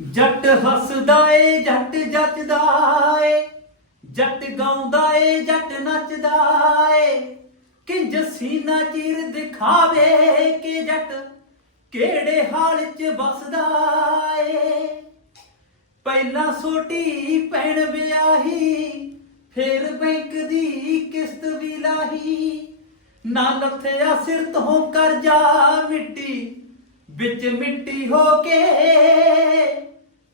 ਜੱਟ ਹੱਸਦਾ ਏ, ਜੱਟ ਜੱਚਦਾ ਏ। ਜੱਟ ਗਾਉਂਦਾ ਏ, ਜੱਟ ਨੱਚਦਾ ਏ। ਕਿੰਜ ਸੀਨਾ ਚੀਰ ਦਿਖਾਵੇ ਕਿ ਜੱਟ ਕਿਹੜੇ ਹਾਲ 'ਚ ਵਸਦਾ ਏ। ਪਹਿਲਾਂ ਸੋਟੀ ਪੈਣ ਵਿਆਹੀ, ਫਿਰ ਬੈਂਕ ਦੀ ਕਿਸ਼ਤ ਵੀ ਲਾਹੀ। ਨਾ ਲੱਥਿਆ ਸਿਰ ਤੋਂ ਕਰਜ਼ਾ ਮਿੱਟੀ, ਵਿੱਚ ਮਿੱਟੀ ਹੋ ਕੇ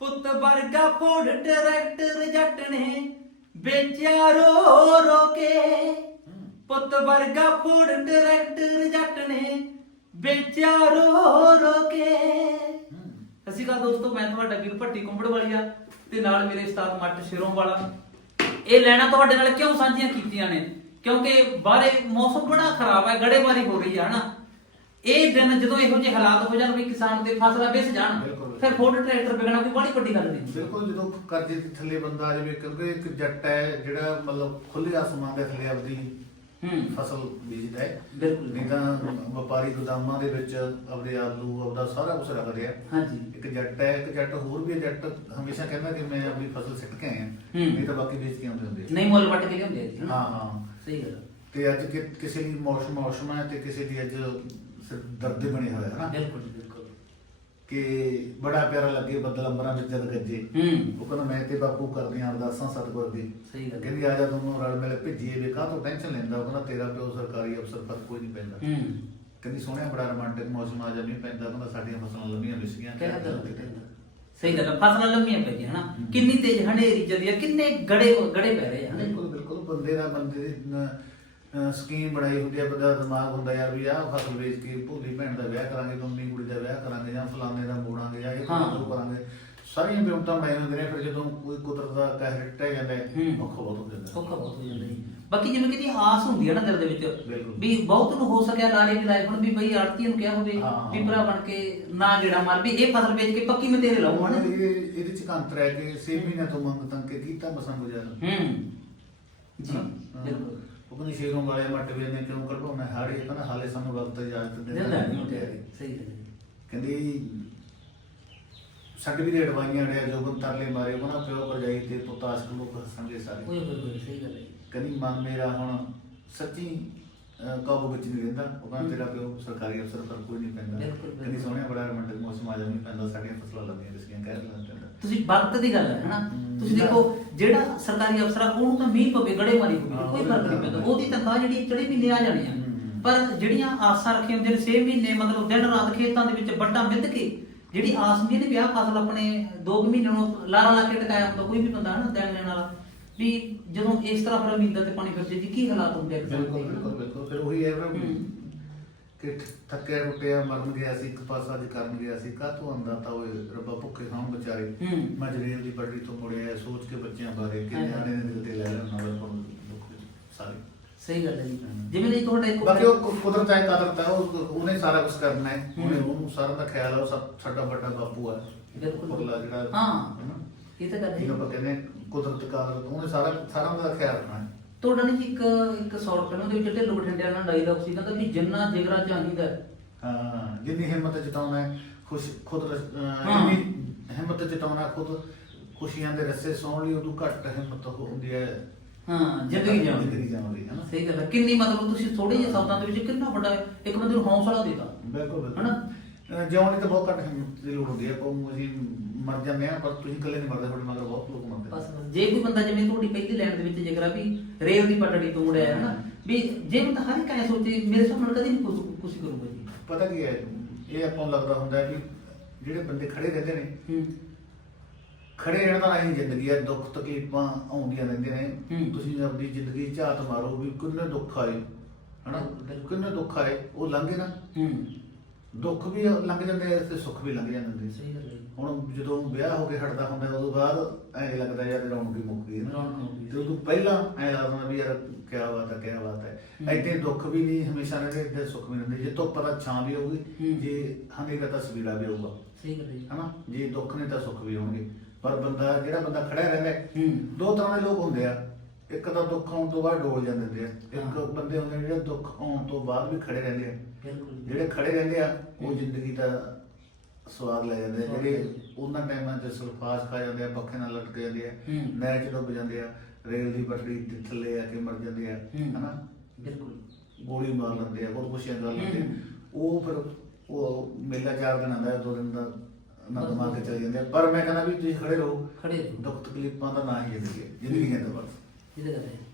ਪੁੱਤ ਵਰਗਾ ਫੋੜ ਟਰੈਕਟਰ ਜੱਟ ਨੇ ਵੇਚਿਆ ਰੋ ਰੋ ਕੇ। ਪੁੱਤ ਵਰਗਾ ਫੋੜ ਟਰੈਕਟਰ ਜੱਟ ਨੇ ਵੇਚਿਆ ਰੋ ਰੋ ਕੇ। ਸਤਿ ਸ਼੍ਰੀ ਅਕਾਲ ਦੋਸਤੋ, ਮੈਂ ਤੁਹਾਡਾ ਵੀਰ ਭੱਟੀ ਕੁੰਬੜ ਵਾਲੀਆ ਤੇ ਨਾਲ ਮੇਰੇ ਉਸਤਾਦ ਮੱਟ ਸ਼ਿਰੋਂ ਵਾਲਾ ਇਹ ਲੈਣਾ ਤੁਹਾਡੇ ਨਾਲ ਕਿਉਂ ਸਾਂਝੀਆਂ ਕੀਤੀਆਂ ਨੇ? ਕਿਉਂਕਿ ਬਾਰੇ ਮੌਸਮ ਬੜਾ ਖਰਾਬ ਹੈ, ਗੜੇਮਾਰੀ ਹੋ ਰਹੀ ਹੈ ਹਨਾ? ਇਹ ਦਿਨ ਜਦੋਂ ਇਹੋ ਜਿਹੇ ਹਾਲਾਤ ਹੋ ਜਾਣ ਵੀ ਕਿਸਾਨ ਦੇ ਫਸਲਾਂ ਵਿਸ ਜਾਣ ਬਿਲਕੁਲ। ਫਿਰ ਫੋਰਡ ਟਰੈਕਟਰ ਵਿਕਣਾ ਕੋਈ ਬੜੀ ਵੱਡੀ ਗੱਲ ਨਹੀਂ। ਬਿਲਕੁਲ ਜਦੋਂ ਕਰਜ਼ੇ ਦੇ ਥੱਲੇ ਬੰਦਾ ਆ ਜਾਵੇ ਕਿਉਂਕਿ ਇੱਕ ਜੱਟ ਹੈ ਜਿਹੜਾ ਮਤਲਬ ਖੁੱਲੇ ਆਸਮਾਨ ਦੇ ਥੱਲੇ ਆਪਦੀ ਹੂੰ। ਫਸਲ ਬੀਜਦਾ ਹੈ। ਬਿਲਕੁਲ। ਨਹੀਂ ਤਾਂ ਵਪਾਰੀ ਗੋਦਾਮਾਂ ਦੇ ਵਿੱਚ ਆਪਦੇ ਆਲੂ ਆਪਦਾ ਸਾਰਾ ਕੁਝ ਰੱਖ ਰਿਹਾ। ਹਾਂਜੀ। ਇੱਕ ਜੱਟ ਹੈ ਇੱਕ ਜੱਟ ਹੋਰ ਵੀ ਹੈ ਜੱਟ ਹਮੇਸ਼ਾ ਕਹਿੰਦਾ ਕਿ ਮੈਂ ਆਪਣੀ ਫਸਲ ਸਿੱਟ ਕੇ ਆਇਆ। ਹੂੰ। ਨਹੀਂ ਤਾਂ ਬਾਕੀ ਵੇਚ ਕੇ ਆਉਂਦੇ ਹੁੰਦੇ। ਨਹੀਂ ਮੁੱਲ ਵੱਟ ਕੇ ਲਿਆਉਂਦੇ ਆ ਜੀ। ਹਨਾ? ਹਾਂ ਹਾਂ। ਸਹੀ ਗੱਲ ਤੇ ਅੱਜ ਕਿ- ਕਿਸੇ ਦੀ ਮੌਸਮ ਮੌਸਮ ਹੈ ਤੇ ਕਿਸੇ ਦੀ ਅੱਜ ਦਰਦ ਬਣੇ ਹੋਇਆ ਹੈ ਨਾ ਬਿਲਕੁਲ ਜੀ, ਬਿਲਕੁਲ। ਕਿ ਬੜਾ ਪਿਆਰਾ ਲੱਗੇ ਬੱਦਲ ਅੰਬਰਾਂ ਵਿੱਚ ਜਦ ਗੱਜੇ। ਹੂੰ। ਉਹ ਕਹਿੰਦਾ ਮੈਂ ਤੇ ਬਾਪੂ ਕਰਦੇ ਆਂ ਅਰਦਾਸਾਂ ਸਤਿਗੁਰ ਦੀ। ਸਹੀ ਗੱਲ ਹੈ। ਕਹਿੰਦੀ ਆ ਜਾ ਦੋਨੋਂ ਰਲ ਮਿਲ ਭਿੱਜੀਏ ਵੇ ਕਾਹ ਤੋਂ ਟੈਨਸ਼ਨ ਲੈਂਦਾ? ਉਹ ਕਹਿੰਦਾ ਤੇਰਾ ਪਿਓ ਸਰਕਾਰੀ ਅਫਸਰ ਪਰ ਕੋਈ ਨਹੀਂ ਪੈਂਦਾ। ਹੂੰ। ਕਹਿੰਦੀ ਸੋਹਣਿਆ ਬੜਾ ਰੋਮਾਂਟਿਕ ਮੌਸਮ ਆ ਜਾ ਨਹੀਂ ਪੈਂਦਾ? ਕਹਿੰਦਾ ਸਾਡੀਆਂ ਫਸਲਾਂ ਲੰਮੀਆਂ ਲਿਸੀਆਂ ਕਹਿ ਦਿਲ ਤੇ ਕਹਿੰਦਾ। ਸਹੀ ਗੱਲ ਹੈ, ਫਸਲਾਂ ਲੰਮੀਆਂ ਪੈ ਗਈਆਂ ਹਨਾ? ਕਿੰਨੀ ਤੇਜ਼ ਹਨੇਰੀ ਚੱਲਦੀ ਹੈ ਕਿੰਨੇ ਗੜੇ ਗੜੇ ਪੈ ਰਹੇ ਹਨ? ਬਿਲਕੁਲ ਬਿਲਕੁਲ ਬੰਦੇ ਦਾ ਬੰਦੇ ਦੀ ਨ- ਸਕੀਮ ਬਣਾਈ ਹੁੰਦੀ ਹੈ ਬੰਦਾ ਦਿਮਾਗ ਹੁੰਦਾ ਯਾਰ ਵੀ ਆਹ ਫਸਲ ਵੇਚ ਕੇ ਭੂਲੀ ਭੈਣ ਦਾ ਵਿਆਹ ਕਰਾਂਗੇ ਮੰਮੀ ਕੁੜੀ ਦਾ ਵਿਆਹ ਕਰਾਂਗੇ ਜਾਂ ਫਲਾਣੇ ਦਾ ਮੋੜਾਂਗੇ ਜਾਂ ਇਹ ਹਾਂ। ਕਰਾਂਗੇ, ਸਾਰੀਆਂ ਬਿਉਂਤਾਂ ਬਣਾਈ ਹੁੰਦੀਆਂ ਨੇ ਫਿਰ ਜਦੋਂ ਕੋਈ ਕੁਦਰਤ ਦਾ ਕਹਿਰ ਟਹਿ ਜਾਂਦਾ। ਔਖਾ ਬਹੁਤ ਹੋ ਜਾਂਦਾ ਔਖਾ ਬਹੁਤ ਹੋ ਜਾਂਦਾ ਬਾਕੀ ਜਿਵੇਂ ਕਿ ਆਸ ਹੁੰਦੀ ਹੈ ਨਾ ਦਿਲ ਦੇ ਵਿੱਚ। ਵੀ ਬਹੁਤ ਨੂੰ ਹੋ ਸਕਿਆ ਲਾਰੇ ਦੀ ਲਾਈਫ ਹੁਣ ਵੀ ਬਈ ਆੜਤੀ ਨੂੰ ਕਿਹਾ ਹੋਵੇ। ਵੀ ਭਰਾ ਬਣ ਕੇ ਨਾ ਜਿਹੜਾ ਮਾਰ ਵੀ ਇਹ ਫਸਲ ਵੇਚ ਕੇ ਪੱਕੀ ਮੈਂ ਤੇਰੇ ਲਾਉਂ ਹੁਣ ਇਹਦੇ ਚ ਕੰਤਰ ਹੈ ਕਿ 6 ਮਹੀਨਿਆਂ ਤੋਂ ਮੰਗ ਤੰਗ ਕੇ ਕੀਤਾ ਮਸਾਂ ਗੁਜ਼ਾਰਾ ਹਾਂ। ਬਿਲਕੁਲ ਉਹ ਕਹਿੰਦੀ ਸ਼ੇਰੋਂ ਵਾਲੇ ਮੱਟ ਵੇ ਨੇ ਕਿਉਂ ਕਢਵਾਉਣਾ ਹਾੜੇ ਕਹਿੰਦਾ ਹਾਲੇ ਸਾਨੂੰ ਵਕਤ ਇਜਾਜ਼ਤ ਦਿਲ ਦਿੰਦਾ ਨਹੀਂ ਹੁੰਦੇ ਸਹੀ ਗੱਲ ਹੈ ਕਹਿੰਦੀ ਸਾਡੇ ਵੀ ਰੇਡ ਵਾਈਆਂ ਅੜਿਆ ਜੋਗਨ ਤਰਲੇ ਮਾਰੇ ਉਹਨਾਂ ਪਿਓ ਭਰਜਾਈ ਤੇ ਪੁੱਤ ਆਸ਼ਕ ਲੋਕ ਹੱਸਣਗੇ ਸਾਰੇ। ਹੋਏ ਹੋਏ ਸਹੀ ਗੱਲ ਹੈ ਕਹਿੰਦੀ ਮਨ ਮੇਰਾ ਹੁਣ ਸੱਚੀ ਅਹ, ਕਾਬੂ ਵਿੱਚ ਨਹੀਂ ਰਹਿੰਦਾ। ਉਹ ਕਹਿੰਦਾ ਤੇਰਾ ਪਿਓ ਸਰਕਾਰੀ ਅਫਸਰ ਪਰ ਕੋਈ ਨਹੀਂ ਪੈਂਦਾ। ਬਿਲਕੁਲ, ਬਿਲਕੁਲ। ਕਹਿੰਦੀ ਸੋਹਣਿਆ ਬੜਾ ਰੋਮਾਂਟਿਕ ਮੌਸਮ ਆ ਜਾ ਨਹੀਂ ਪੈਂਦਾ ਸਾਡੀਆਂ ਫਸਲਾਂ ਲੰਮੀਆਂ ਦਿਸੀਆਂ ਕਹਿ ਲੈਂਦਾ ਤੁਸੀਂ ਵਕਤ ਦੀ ਗੱਲ ਹੈ ਹਨਾ। ਤੁਸੀਂ ਦੇਖੋ ਜਿਹੜਾ ਸਰਕਾਰੀ ਅਫਸਰ ਆ ਉਹਨੂੰ ਤਾਂ ਮੀਂਹ ਪਵੇ ਗੜੇ ਮਾਰੀ ਹਾਂ, ਕੋਈ ਫ਼ਰਕ ਨਹੀਂ ਪੈਂਦਾ। ਉਹਦੀ ਤਨਖਾਹ ਜਿਹੜੀ ਚੜੇ ਮਹੀਨੇ ਆ ਜਾਣੀ ਆ। ਪਰ ਜਿਹੜੀਆਂ ਆਸਾਂ ਰੱਖੀਆਂ ਹੁੰਦੀਆਂ ਨੇ 6 ਮਹੀਨੇ ਮਤਲਬ ਦਿਨ ਰਾਤ ਖੇਤਾਂ ਦੇ ਵਿੱਚ ਵੱਡਾ ਮਿੱਧ ਕੇ ਜਿਹੜੀ ਆਸ ਹੁੰਦੀ ਨੇ ਵਿਆਹ ਫਸਲ ਆਪਣੇ 2 ਮਹੀਨੇ ਨੂੰ ਲਾਰਾ ਲਾ ਕੇ ਟਕਾਇਆ ਹੁੰਦਾ ਕੋਈ ਵੀ ਬੰਦਾ ਹਨਾ ਦੇਣ ਲੈਣ ਵਾਲਾ ਵੀ ਜਦੋਂ ਇਸ ਤਰ੍ਹਾਂ ਫਿਰ ਉਮੀਦਾਂ ਤੇ ਪਾਣੀ ਫਿਰ ਜੀ ਕੀ ਹਾਲਾਤ ਹੁੰਦੇ ਆ? ਕਿਸਾਨ ਬਿਲਕੁਲ ਦੇ? ਬਿਲਕੁਲ ਬਿਲਕੁਲ। ਫਿਰ ਉਹੀ ਹੈ ਨਾ ਹੂੰ। ਕਿ ਥੱਕਿਆ ਟੁੱਟਿਆ ਮਰਨ ਗਿਆ ਸੀ ਇੱਕ ਪਾਸਾ ਅੱਜ ਕਰਨ ਗਿਆ ਸੀ ਕਾਹਤੋਂ ਆਂਦਾ ਤਾਂ ਉਹ ਰੱਬਾ ਭੁੱਖੇ ਖਾਣ ਵਿਚਾਰੇ ਹੂੰ। ਮੈਂ ਜਰੇਲ ਦੀ ਪਟੜੀ ਤੋਂ ਮੁੜਿਆ ਸੋਚ ਕੇ ਬੱਚਿਆਂ ਬਾਰੇ ਕਿ। ਨਿਆਣੇ ਦੇ ਦਿਲ ਤੇ ਲੈ ਲੈਣਾ ਦਾ ਦੁੱਖ ਸਾਰੇ ਸਹੀ ਗੱਲ ਹੈ ਜੀ। ਜਿਵੇਂ ਨਹੀਂ ਤੁਹਾਡਾ ਇੱਕ ਬਾਕੀ ਉਹ ਕੁ- ਕੁਦਰਤ ਹੈ ਕਦਰਤ ਹੈ ਉਹ ਉਹਨੇ ਸਾਰਾ ਕੁਝ ਕਰਨਾ ਹੈ। ਉਹਨੇ ਉਹਨੂੰ ਸਾਰਾ ਦਾ ਖਿਆਲ ਹੈ ਉਹ ਸਭ ਸਾਡਾ ਵੱਡਾ ਬਾਪੂ ਹੈ ਬਿਲਕੁਲ। ਜਿਹੜਾ ਹਾਂ। ਇਹ ਤਾਂ ਗੱਲ ਹੈ ਜਿਹਨੂੰ ਆਪਾਂ ਕਹਿੰਦੇ ਹਾਂ, ਕੁਦਰਤ ਕਦਰਤ ਉਹਨੇ ਸਾਰਾ ਸਾਰਾ ਉਹਦਾ ਖਿਆਲ ਰੱਖਣਾ ਹੈ ਤੁਹਾਡਾ ਨਹੀਂ ਜੀ ਇੱਕ ਇੱਕ ਸ਼ਾਰਟ ਫਿਲਮ ਦੇ ਵਿੱਚ ਢਿੱਲੋਂ ਬਠਿੰਡਿਆਂ ਨਾਲ ਡਾਇਲੌਗ ਸੀ ਕਹਿੰਦਾ ਵੀ ਜਿੰਨਾ ਜਿਗਰਾ ਚਾਹੀਦਾ ਹਾਂ। ਜਿੰਨੀ ਹਿੰਮਤ ਜਤਾਉਣਾ ਹੈ ਖੁਸ਼ ਖੁਦ ਰਸ- ਅਹ ਹਾਂ। ਜਿੰਨੀ ਹਿੰਮਤ ਜਤਾਉਣਾ ਖੁਦ ਖੁਸ਼ੀਆਂ ਦੇ ਰਸਤੇ ਸੌਣ ਲਈ ਉਦੋਂ ਘੱਟ ਹਿੰਮਤ ਹੁੰਦੀ ਹੈ। ਹਾਂ ਜ਼ਿੰਦਗੀ ਜ਼ਿੰਦਗੀ ਜਿਉਣ ਦੀ ਹੈ ਨਾ? ਸਹੀ ਗੱਲ ਹੈ। ਕਿੰਨੀ ਮਤਲਬ ਤੁਸੀਂ ਥੋੜੇ ਜਿਹੇ ਸ਼ਬਦਾਂ ਦੇ ਵਿੱਚ ਕਿੰਨਾ ਵੱਡਾ ਇੱਕ ਬੰਦੇ ਨੂੰ ਹੌਸਲਾ ਦੇਤਾ। ਬਿਲਕੁਲ ਬਿਲਕੁਲ। ਹਨਾ? ਅਹ ਜਿਉਣ ਲਈ ਤਾਂ ਬਹੁਤ ਘੱਟ ਹਿੰਮਤ ਦੀ ਲੋੜ ਹੁੰਦੀ ਹੈ ਪਰ ਅਸੀਂ ਮਰ ਜਾਂਦੇ ਆ ਪਰ ਤੁਸੀਂ ਇਕੱਲੇ ਨਹੀਂ ਮਰਦੇ ਤੁਹਾਡੇ ਮਗਰ ਬਹੁਤ ਲੋਕ ਮਰਦੇ ਬਸ ਜੇ ਕੋਈ ਬੰਦਾ ਜਿਵੇਂ ਤੁਹਾਡੀ ਪਹਿਲੀ ਲਾਈਨ ਦੇ ਵਿੱਚ ਜਿਗਰਾ ਵੀ ਰੇਲ ਦੀ ਪਟੜੀ ਤੋਂ ਮੁੜਿਆ ਹੈ ਨਾ ਵੀ ਜੇ ਬੰਦਾ ਹਰ ਇੱਕ ਐ ਸੋਚੇ ਮੇਰੇ ਨਾਲ ਕਦੇ ਨਹੀਂ ਖੁਸ਼- ਖੁਸ਼ੀ ਕਰੂਗਾ ਜੀ। ਪਤਾ ਕੀ ਹੈ ਇਹ ਆਪਾਂ ਨੂੰ ਲੱਗਦਾ ਹੁੰਦਾ ਹੈ ਕਿ ਜਿਹੜੇ ਬੰਦੇ ਖੜੇ ਰਹਿੰਦੇ ਨੇ ਹੂੰ। ਖੜੇ ਰਹਿਣ ਦਾ ਨਹੀਂ ਜ਼ਿੰਦਗੀ ਹੈ ਦੁੱਖ ਤਕਲੀਫਾਂ ਆਉਂਦੀਆਂ ਰਹਿੰਦੀਆਂ ਨੇ। ਹੂੰ। ਤੁਸੀਂ ਆਪਣੀ ਜ਼ਿੰਦਗੀ ਝਾਤ ਮਾਰੋ ਵੀ ਕਿੰਨੇ ਦੁੱਖ ਆਏ ਹਨਾ। ਕਿੰਨੇ ਦੁੱਖ ਆਏ ਉਹ ਲੰਘੇ ਨਾ। ਹੂੰ। ਦੁੱਖ ਵੀ ਲੰਘ ਜਾਂਦੇ ਆ ਤੇ ਸੁੱਖ ਵੀ ਲੰਘ ਜਾਂਦੇ ਨੇ ਸਹੀ ਗੱਲ ਹੈ। ਹੁਣ ਜਦੋਂ ਵਿਆਹ ਹੋ ਕੇ ਹਟਦਾ ਹੁੰਦਾ ਉਦੋਂ ਬਾਅਦ ਐਂ ਲੱਗਦਾ ਯਾਰ ਰੌਣਕ ਹੀ ਮੁੱਕ ਗਈ ਨਾ। ਰੌਣਕ ਮੁੱਕ ਗਈ। ਤੇ ਉਦੋਂ ਪਹਿਲਾਂ ਐਂ ਲੱਗਦਾ ਵੀ ਯਾਰ ਕੀ ਬਾਤ ਹੈ ਕੀ ਬਾਤ ਹੈ। ਹੂੰ। ਐਡੇ ਦੁੱਖ ਵੀ ਨਹੀਂ ਹਮੇਸ਼ਾ ਰਹਿੰਦੇ ਐਡੇ ਸੁੱਖ ਵੀ ਰਹਿੰਦੇ ਜੇ ਧੁੱਪ ਦਾ ਛਾਂ ਵੀ ਹੋਊਗੀ ਹੂੰ। ਜੇ ਹਨੇਰਾ ਤਾਂ ਸਵੇਰਾ ਵੀ ਹੋਊਗਾ। ਸਹੀ ਗੱਲ ਹੈ ਜੀ। ਹਨਾ? ਜੇ ਦੁੱਖ ਨੇ ਤਾਂ ਸੁੱਖ ਵੀ ਹੋਣਗੇ। ਪਰ ਬੰਦਾ ਜਿਹੜਾ ਬੰਦਾ ਖੜਿਆ ਰਹਿੰਦਾ ਹੈ, ਹੂੰ। ਦੋ ਤਰ੍ਹਾਂ ਦੇ ਲੋਕ ਹੁੰਦੇ ਆ। ਇੱਕ ਤਾਂ ਦੁੱਖ ਆਉਣ ਤੋਂ ਬਾਅਦ ਡੋਲ ਜਾਂਦੇ ਹੁੰਦੇ ਆ ਇੱਕ। ਬੰਦੇ ਹੁੰਦੇ ਜਿਹੜੇ ਦੁੱਖ ਆਉਣ ਤੋਂ ਬਾਅਦ ਵੀ ਖੜੇ ਰਹਿੰਦੇ ਆ ਬਿਲਕੁਲ। ਜਿਹੜੇ ਖੜੇ ਰਹਿੰਦੇ ਆ ਉਹ ਜ਼ਿੰਦਗੀ ਦਾ ਸਵਾਦ ਲੈ ਜਾਂਦੇ ਆ ਜਿਹੜੇ ਉਹਨਾਂ ਟਾਈਮਾਂ 'ਚ ਸਲਫਾਸ ਖਾ ਜਾਂਦੇ ਆ ਪੱਖੇ ਨਾਲ ਲਟਕ ਜਾਂਦੇ ਆ। ਨਹਿਰ 'ਚ ਡੁੱਬ ਜਾਂਦੇ ਆ ਰੇਲ ਦੀ ਪਟੜੀ ਦੇ ਥੱਲੇ ਆ ਕੇ ਮਰ ਜਾਂਦੇ ਆ। ਹਨਾ ਬਿਲਕੁਲ ਗੋਲੀ ਮਾਰ ਲੈਂਦੇ ਆ ਬਹੁਤ ਕੁਛ ਏਦਾਂ ਲੈਂਦੇ। ਉਹ ਫਿਰ ਉਹ ਮੇਲਾ ਚਾਰ ਦਿਨ ਆਉਂਦਾ ਦੋ ਦਿਨ ਦਾ ਬਸ। ਮਾਰ ਕੇ ਚਲੇ ਜਾਂਦੇ ਆ ਪਰ ਮੈਂ ਕਹਿੰਦਾ ਵੀ ਤੁਸੀਂ ਖੜੇ ਰਹੋ ਖੜੇ ਰਹੋ ਦੁੱਖ ਤਕਲੀਫਾਂ ਦਾ ਨਾ ਹੀ ਜ਼ਿੰਦਗੀ। ਜ਼ਿੰਦਗੀ ਹੈ ਤਾਂ ਬਸ ਜਿਹਦੇ ਕਰਦੇ